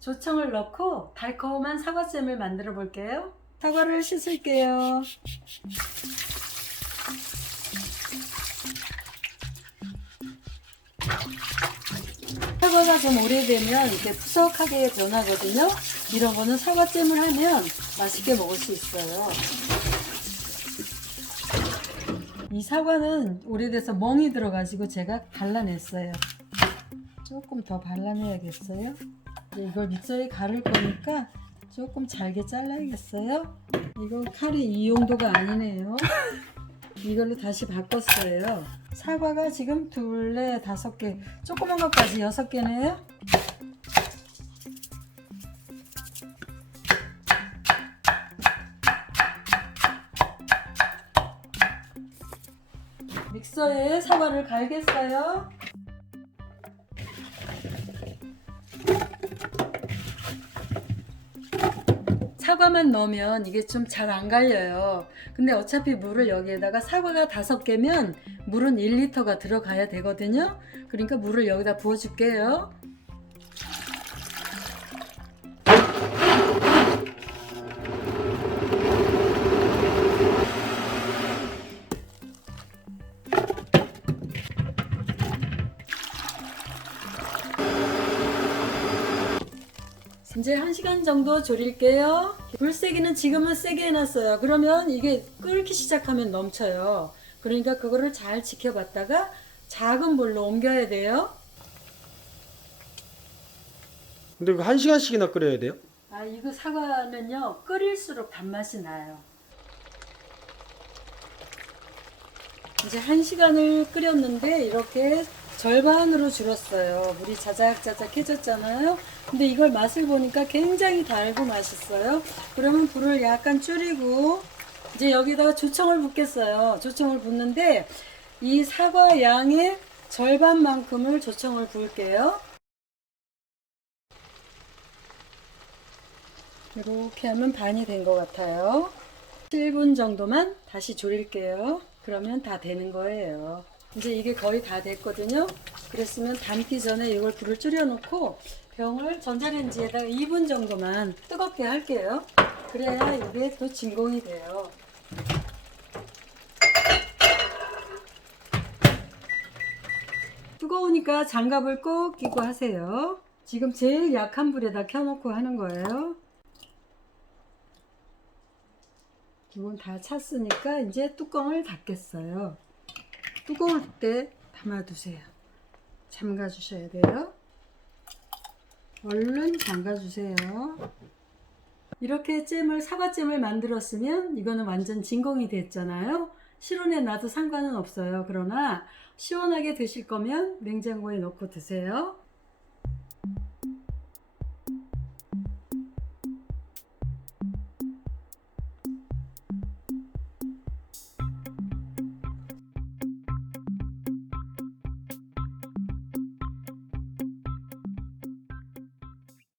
조청을 넣고 달콤한 사과잼을 만들어 볼게요. 사과를 씻을게요. 사과가 좀 오래되면 이렇게 푸석하게 변하거든요. 이런 거는 사과잼을 하면 맛있게 먹을 수 있어요. 이 사과는 오래돼서 멍이 들어가지고 제가 발라냈어요. 조금 더 발라내야겠어요. 이걸 믹서에 가를 거니까 조금 잘게 잘라야겠어요. 이거 칼이 이 용도가 아니네요. 이걸로 다시 바꿨어요. 사과가 지금 둘, 넷, 다섯 개, 조그만 것까지 여섯 개네요. 믹서에 사과를 갈겠어요. 사과만 넣으면 이게 좀 잘 안 갈려요. 근데 어차피 물을 여기에다가 사과가 다섯 개면 물은 1리터가 들어가야 되거든요. 그러니까 물을 여기다 부어줄게요. 이제 1시간 정도 졸일게요. 불 세기는 지금은 세게 해놨어요. 그러면 이게 끓기 시작하면 넘쳐요. 그러니까 그거를 잘 지켜봤다가 작은 불로 옮겨야 돼요. 근데 이거 한 시간씩이나 끓여야 돼요? 아, 이거 사과는요, 끓일수록 단맛이 나요. 이제 한 시간을 끓였는데 이렇게 절반으로 줄었어요. 물이 자작자작해졌잖아요. 근데 이걸 맛을 보니까 굉장히 달고 맛있어요. 그러면 불을 약간 줄이고 이제 여기다가 조청을 붓겠어요. 조청을 붓는데 이 사과 양의 절반만큼을 조청을 부을게요. 이렇게 하면 반이 된 것 같아요. 7분 정도만 다시 졸일게요. 그러면 다 되는 거예요. 이제 이게 거의 다 됐거든요. 그랬으면 담기 전에 이걸 불을 줄여놓고 병을 전자레인지에다가 2분 정도만 뜨겁게 할게요. 그래야 이게 또 진공이 돼요. 뜨거우니까 장갑을 꼭 끼고 하세요. 지금 제일 약한 불에다 켜놓고 하는 거예요. 기본 다 찼으니까 이제 뚜껑을 닫겠어요. 뜨거울 때 담아두세요. 잠가 주셔야 돼요. 얼른 잠가 주세요. 이렇게 잼을 사과잼을 만들었으면 이거는 완전 진공이 됐잖아요. 실온에 놔도 상관은 없어요. 그러나 시원하게 드실 거면 냉장고에 넣고 드세요.